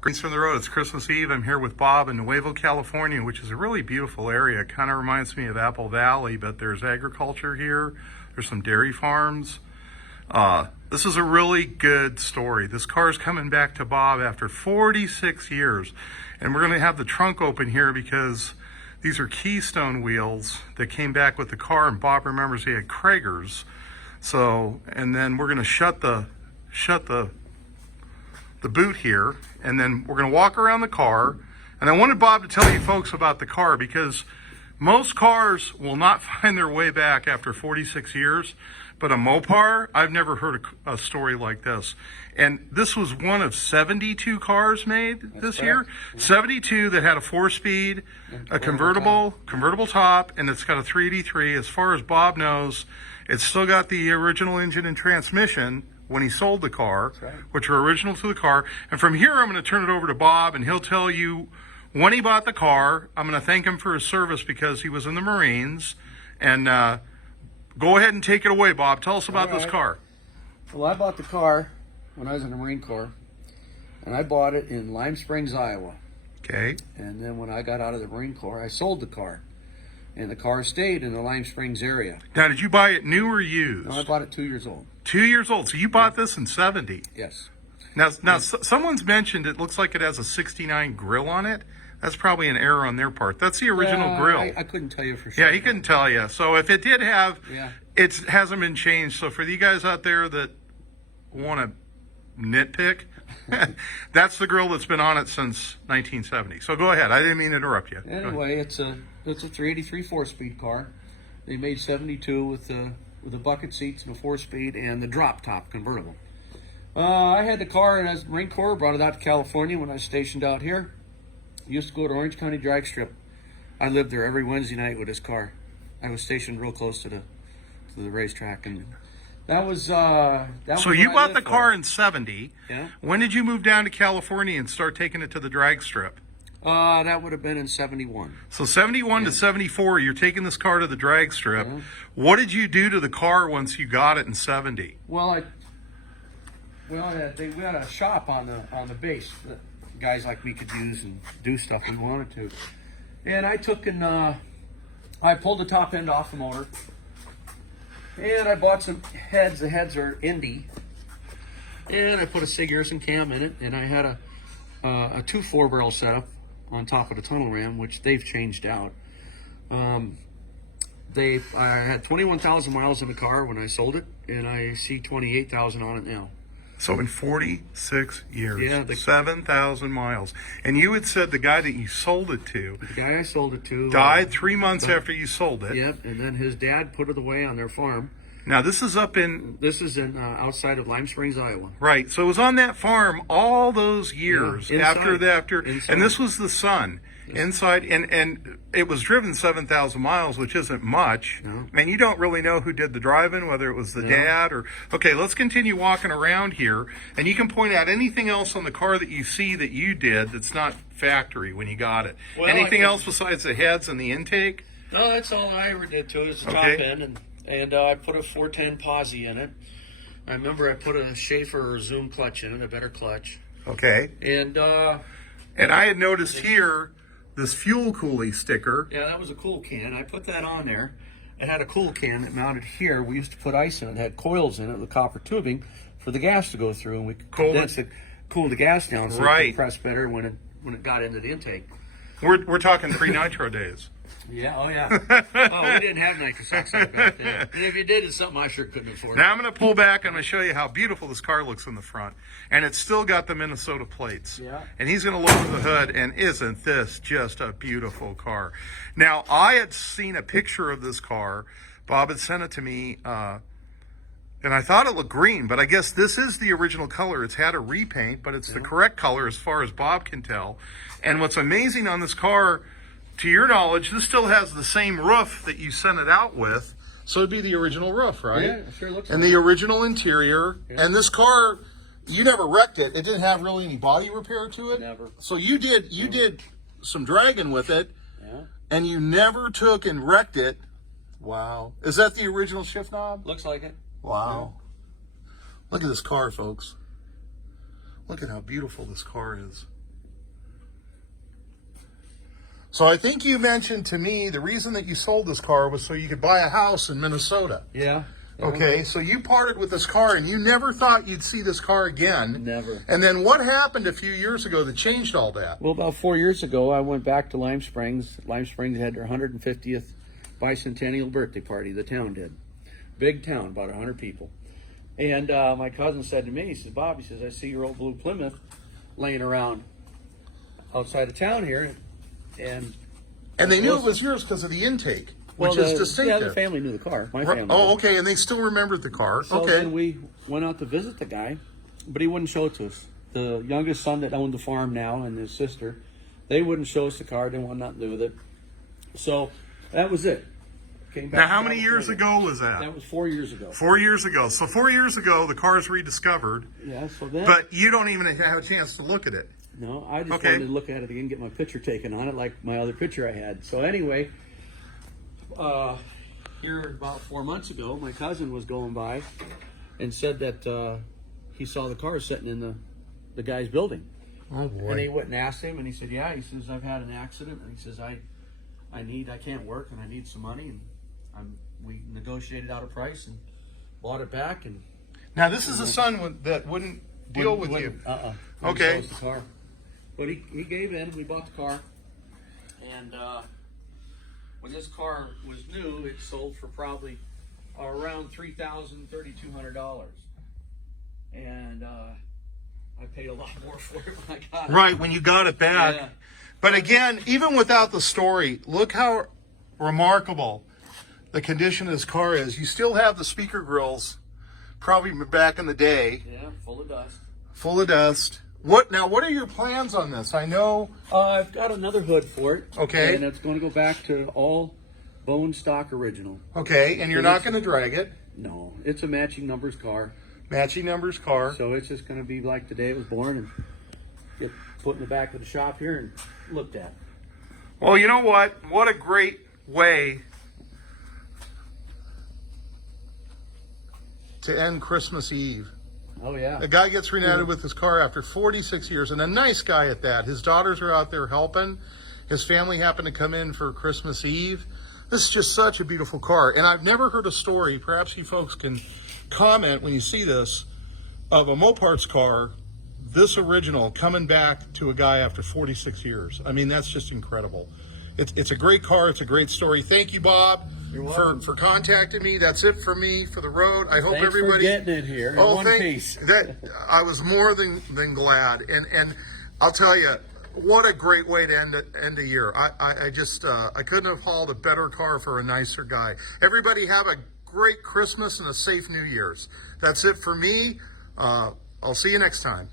Greetings from the road. It's Christmas Eve. I'm here with Bob in Nuevo, California, which is a really beautiful area. It kind of reminds me of Apple Valley, but there's agriculture here. There's some dairy farms. This is a really good story. This car is coming back to Bob after 46 years. And we're going to have the trunk open here because these are Keystone wheels that came back with the car, and Bob remembers he had Kragers. So, and then we're going to shut the boot here, and then we're going to walk around the car. And I wanted Bob to tell you folks about the car because most cars will not find their way back after 46 years, but a Mopar, I've never heard a story like this. And this was one of 72 cars made this year. 72 that had a 4-speed, a convertible top, and it's got a 383. As far as Bob knows, it's still got the original engine and transmission when he sold the car, which were original to the car. And from here, I'm going to turn it over to Bob, and he'll tell you when he bought the car. I'm going to thank him for his service because he was in the Marines. And go ahead and take it away, Bob. Tell us about this car. Well, I bought the car when I was in the Marine Corps, and I bought it in Lime Springs, Iowa. Okay. And then when I got out of the Marine Corps, I sold the car. And the car stayed in the Lime Springs area. Now, did you buy it new or used? No, I bought it 2 years old. 2 years old. So you bought this in 70. Yes. Now, someone's mentioned it looks like it has a 69 grill on it. That's probably an error on their part. That's the original grill. I couldn't tell you for sure. Yeah, he couldn't tell you. So if it did have, Yeah. it hasn't been changed. So for you guys out there that want to nitpick, that's the grill that's been on it since 1970. So go ahead. I didn't mean to interrupt you. Anyway, it's a 383 4-speed car. They made 72 with the bucket seats and a 4-speed and the drop top convertible. I had the car as Marine Corps, brought it out to California when I was stationed out here. Used to go to Orange County Drag Strip. I lived there every Wednesday night with this car. I was stationed real close to the racetrack, and that was So you bought the car in 70. Yeah. When did you move down to California and start taking it to the drag strip? That would have been in 71. So 71 to 74, you're taking this car to the drag strip. What did you do to the car once you got it in 70? Well, we had a shop on the base that guys like me could use and do stuff we wanted to. And I took and I pulled the top end off the motor, and I bought some heads. The heads are Indy, and I put a Sig Harrison cam in it, and I had a 2 4-barrel setup on top of the tunnel ram, which they've changed out. I had 21,000 miles in the car when I sold it, and I see 28,000 on it now. So in 46 years, Yeah, 7,000 miles. And you had said the guy that you sold it to The guy I sold it to died 3 months after you sold it. Yep, and then his dad put it away on their farm. Now this is up in... This is in outside of Lime Springs, Iowa. Right, so it was on that farm all those years after. And this was the son. Inside, and it was driven 7,000 miles, which isn't much. No. And you don't really know who did the driving, whether it was the dad or... Okay, let's continue walking around here, and you can point out anything else on the car that you see that you did that's not factory when you got it. Well, anything else besides the heads and the intake? No, that's all I ever did to it. It's the top end, and I put a 410 posi in it. I remember I put a Schaefer Zoom clutch in it, a better clutch. Okay. And I had noticed here this fuel coolie sticker. yeah, that was a cool can. I put that on there. It had a cool can that mounted here. We used to put ice in it. It had coils in it with copper tubing for the gas to go through, and we could condense it, cool the gas down so it could compress better when it got into the intake. We're talking pre-nitro days. Yeah, oh yeah. Oh, we didn't have nitrous oxide back then. And if you did, it's something I sure couldn't afford. Now I'm going to pull back and I'm going to show you how beautiful this car looks in the front. And it's still got the Minnesota plates. Yeah. And he's going to lower the hood, and isn't this just a beautiful car? Now, I had seen a picture of this car. Bob had sent it to me, and I thought it looked green, but I guess this is the original color. It's had a repaint, but it's the correct color as far as Bob can tell. And what's amazing on this car, to your knowledge, this still has the same roof that you sent it out with. So it'd be the original roof, right? Yeah, it sure looks and like the original interior. Yeah. And this car, you never wrecked it. It didn't have really any body repair to it. Never. So you did some dragging with it. Yeah. And you never took and wrecked it. Wow. Is that the original shift knob? Looks like it. Wow. Yeah. Look at this car, folks. Look at how beautiful this car is. So I think you mentioned to me the reason that you sold this car was so you could buy a house in Minnesota. Yeah. Okay, so you parted with this car and you never thought you'd see this car again. Never. And then what happened a few years ago that changed all that? Well, about 4 years ago, I went back to Lime Springs. Lime Springs had their 150th bicentennial birthday party. The town did. Big town, about 100 people. And my cousin said to me, he says, Bob, he says, I see your old blue Plymouth laying around outside of town here. And they knew it was yours because of the intake, which is distinctive. Yeah, the family knew the car. My family did. Oh, okay, and they still remembered the car. So okay. then we went out to visit the guy, but he wouldn't show it to us. The youngest son that owned the farm now and his sister, they wouldn't show us the car. Didn't want nothing to do with it. So that was it. Came back Now, how many years ago was that? That was 4 years ago. 4 years ago. So 4 years ago, the car's rediscovered. Yeah, so then... But you don't even have a chance to look at it. No, I just wanted to look at it again, get my picture taken on it like my other picture I had. So anyway, here about 4 months ago, my cousin was going by and said that he saw the car sitting in the guy's building. Oh, boy. And he went and asked him, and he said, yeah, he says, I've had an accident. And he says, I can't work, and I need some money. And we negotiated out a price and bought it back. And now, this is a son that wouldn't deal with you. Okay. The car. But he gave in. We bought the car. And when this car was new, it sold for probably around $3,000, $3,200. And I paid a lot more for it when I got it. Right, when you got it back. Yeah. But again, even without the story, look how remarkable the condition of this car is. You still have the speaker grills, probably back in the day. Yeah, full of dust. Full of dust. What are your plans on this? I know. I've got another hood for it. Okay. And it's going to go back to all bone stock original. Okay, and you're not going to drag it. No, it's a matching numbers car. Matching numbers car. So it's just going to be like the day it was born and get put in the back of the shop here and looked at. Well, you know what? What a great way to end Christmas Eve. Oh, yeah. A guy gets reunited with his car after 46 years, and a nice guy at that. His daughters are out there helping. His family happened to come in for Christmas Eve. This is just such a beautiful car. And I've never heard a story, perhaps you folks can comment when you see this, of a Moparts car, this original, coming back to a guy after 46 years. I mean, that's just incredible. It's a great car. It's a great story. Thank you, Bob, for contacting me. That's it for me for the road. I hope Thanks everybody for getting it here in one piece. That I was more than glad, and I'll tell you, what a great way to end a year. I just I couldn't have hauled a better car for a nicer guy. Everybody have a great Christmas and a safe New Year's. That's it for me. I'll see you next time.